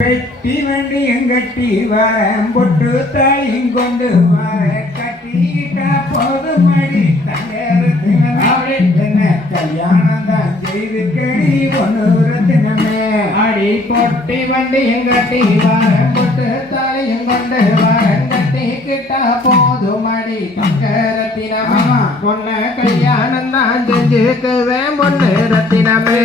பெட்டி வண்டி எங்கட்டி வர பொட்டு தாயும் கொண்டு வர கட்டிக்கிட்டா போது அடி. தங்கத்தின கல்யாணம் தான் செய்து கடி ஒன்று ரத்தினமே அடி பொட்டி வண்டி எங்கட்டி வர பொட்டு தாயும் கொண்டு வர கட்டி போது போதும் அடி. பொண்ணு கல்யாணம் தான் செஞ்சுக்குவேன் பொண்ணு ரத்தினமே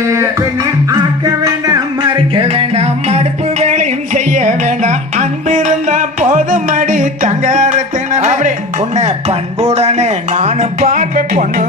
உன்னை பண்புடனே நானும் பார்ப்பேன் பொண்ணு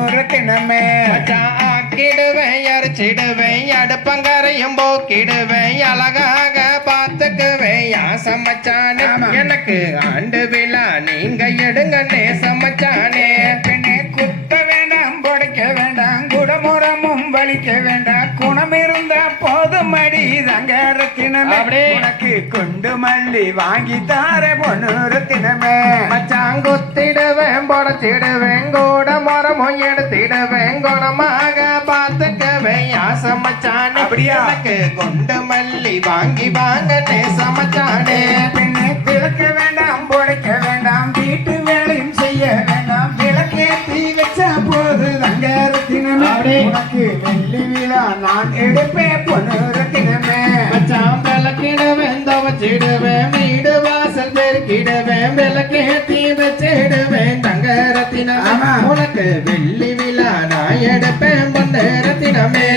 மச்சான் ஆக்கிடுவேன் அரைச்சிடுவேன் அடுப்பங்கரையும் போக்கிடுவேன் அழகாக பார்த்துக்குவேன். யாசம் மச்சானே ஆமா. எனக்கு ஆண்டு விழா நீங்க எடுங்க நேசம் மச்சானே பெண்ணே குத்த வேண்டாம் புடைக்க வேண்டாம் குடமுறமும் வலிக்க வேண்டாம் குணம் இருந்தா போதும். அடி தங்க ரத்தினமே. உனக்கு கொண்டு மல்லி வாங்கி தார பொண்ணு ரத்தினமே மச்சான் குத்திடுவேன் புடச்சிடுவேன் கூட மரமும் எடுத்திடுவேன் குணமாக பார்த்துக்குவேன் யாசம் மச்சானே அப்படியா? எனக்கு கொண்டு மல்லி வாங்கி வாங்க நேசம் மச்சானே பெண்ணே விளக்க வேண்டாம் புடைக்க வேண்டாம் வீட்டு வேலையும் செய்ய வேண்டாம் விளக்கேத்தி வச்சா போது தங்க ரத்தினமே. உனக்கு வெள்ளி விழா நான் எடுப்பேன் பொண்ணு விளக்கு தீ வச்சிடுவேன் தங்க ரத்தினமா உனக்கு வெள்ளி விழா நான் எடுப்பேன் பொன்ன ரத்தினமே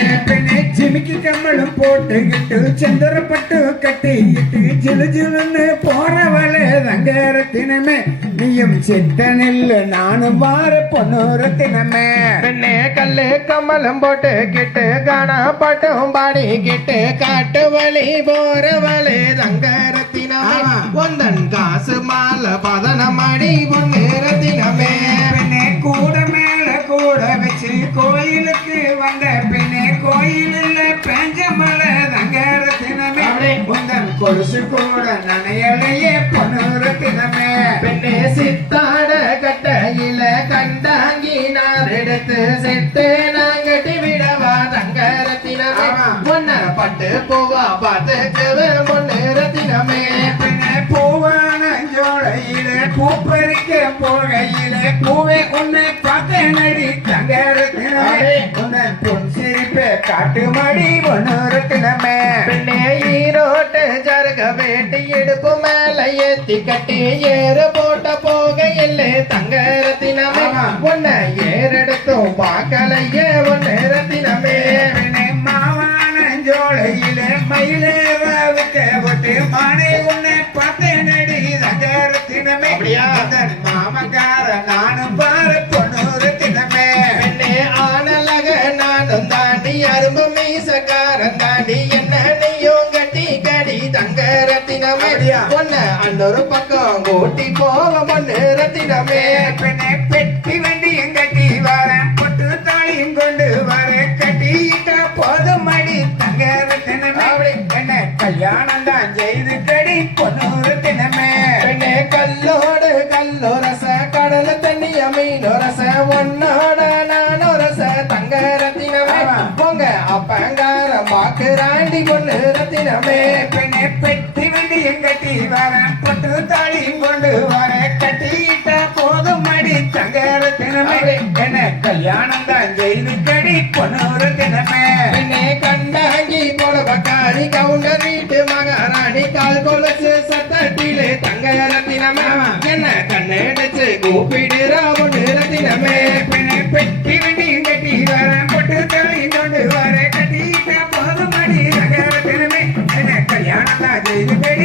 ஜிமிக்கி கம்மலும் போட்டுக்கிட்டு செந்தரப்பட்டு கட்டிக்கிட்டு ஜிலு ஜிலுன்னு போறவளே தங்க ரத்தினமே நீயும் செத்த நெல்லு நானும் வார பொண்ணு ரத்தினமே பெண்ணே கல்லு கம்மலும் போட்டு கிட்டு காணா பாட்டும் பாடிக்கிட்டு காட்டு வழி போற வழி தங்க ரத்தினமே ஆமா. உந்தன் காசு மாலை பதனம் அடி பொண்ணு ரத்தினமே பெண்ணே கூட மேல கூட வச்சு கோயிலுக்கு வந்த பெண்ணே கோயிலில் பெஞ்ச மலை தங்க ரத்தினமே அப்படி. உந்தன் கொலுசு கூட நனையலையே பொண்ணு ரத்தினமே பெண்ணே சித்தாட கட்டையில கண்டாங்கி நான் எடுத்து செட்டு நாங்கட்டி விடவா தங்க ரத்தினமே ஆமா. உன்ன பட்டு பூவா பார்த்துக்குவே பொண்ணு ரத்தினமே பெண்ணே பூவான ஜோடையில பூப்பறிக்க போகையில பூவே உன்னை பார்த்தேன் நடி தங்க சிரிப்பை காட்டு மடி பொண்ணு ரத்தினமே பெண்ணே ஈரோட்டு ஜருக வேட்டி எடுப்பு மேல ஏத்தி கட்டி ஏறு போட்ட போக இல்லை தங்க ரத்தினமே. உன்னை ஏறெடுத்தும் பார்க்கலையே ஒன்னு ரத்தினமே. மாவான ஜோடையில மயிலேவாவுக்கு போட்டு மானே உன்னை அன்னொரு பக்கம் கூட்டி போக பொண்ணு ரத்தினமே. பெண்ணே பெட்டி வண்டியும் கட்டி வரேன். பொட்டு தாலியும் கொண்டு வரேன். கட்டிட்டா போதும் அடி. தங்க ரத்தினமே. அப்படி. என்ன கல்யாணம் தான் செய்து கடி பொண்ணு ரத்தினமே. பெண்ணே கல்லோடு கடல மீனொரச உன்னோட நானொரச தங்க ரத்தினமே. ஆமா. உங்க அப்பங்கார பாக்குறாண்டி பொண்ணு ரத்தினமே பெண்ணே பெட்டி வண்டியும் கட்டி வர பொட்டு தாலியும் கொண்டு வர கட்டிட்டா போதும் அடி தங்க ரத்தினமே அப்படி. என்ன கல்யாணம் தான் ஜெயிலுக்கடி பொண்ணு ரத்தினமே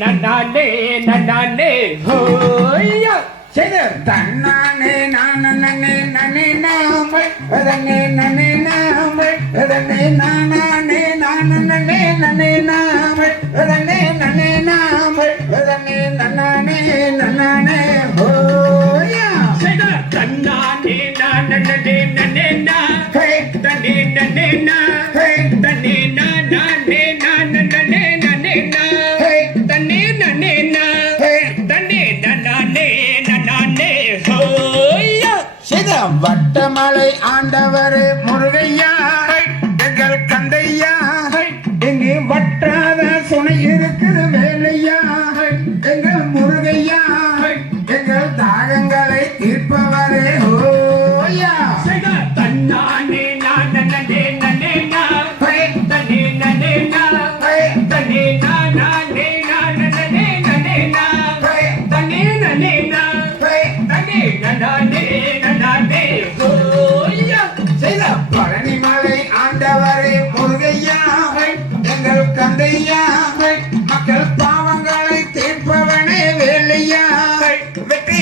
நன்னானே நன்னானே. ஹோய்யா சரி தன்னானே நானே நன்னே நாமே. அதனே நன்னே நாமே. அதனே நானானே நானே நன்னே நாமே. அதனே நன்னே நாமே. அதனே நன்னானே நன்னானே. ஹோய்யா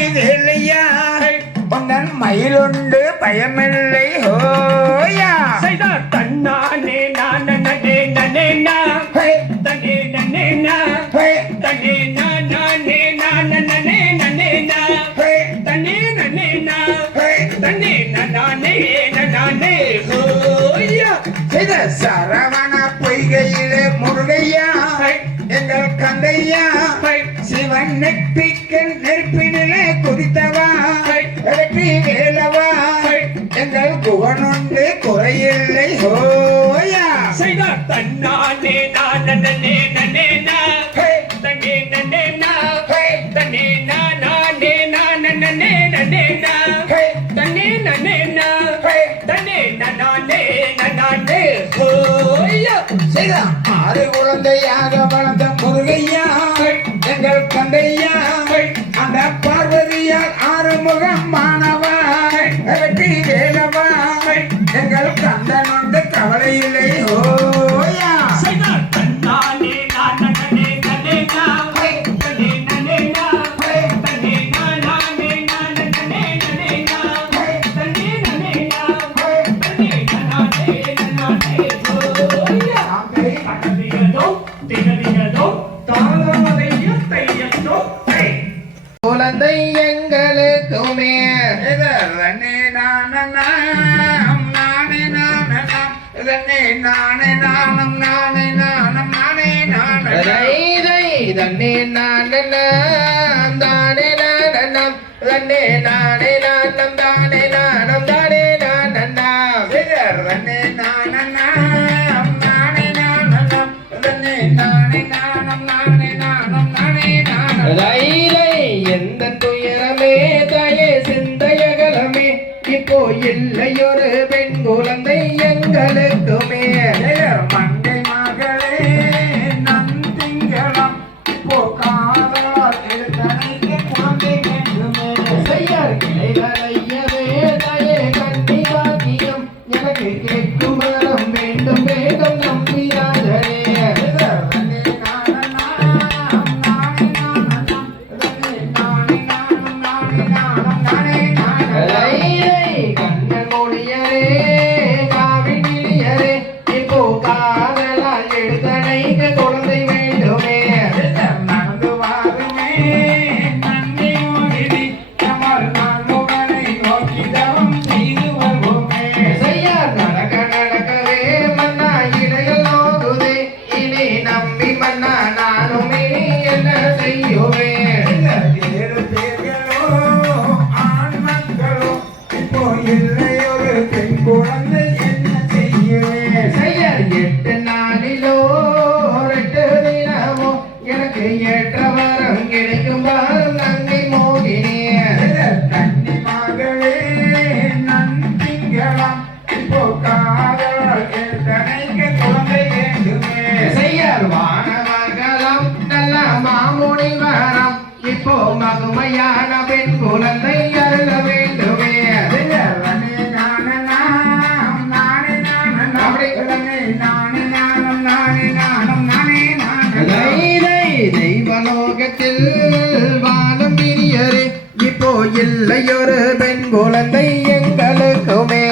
செய்தேயா உன்னன் மயிலுண்டு பயமில்லை ஹோயா. தன்னானே நான் நனே நனே நனே நனே நனே நானே நான் நனே நனே நனே நனே நனே நானே நானே ஹோயா. செய்த சரவண பொய்கையிலே முருகையா. எங்கள் கந்தையா. சிவன் நெற்பிக்க நெருப்பினிலே ஆறு குழந்தையாக வளர்ந்த தன்னே நான் தானே நான் தெய்வலோகத்தில் வாழும் பிரியரே இப்போ இல்லையொரு பெண் குழந்தை எங்களுக்குமே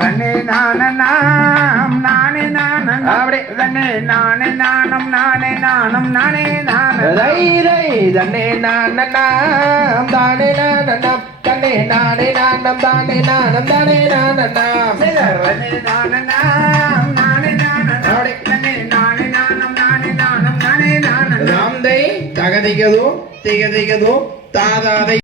ரன்னே நான நாம் நானே நானம் அப்படி ரன்னே நானே நானம் நானே நானம் நானே நான தை தை தன்னே நான நாம் தானே நான நாம் நானம் நானே நானம் ராம்தை தகதிகதும் திகதிகதும் தாதாதை.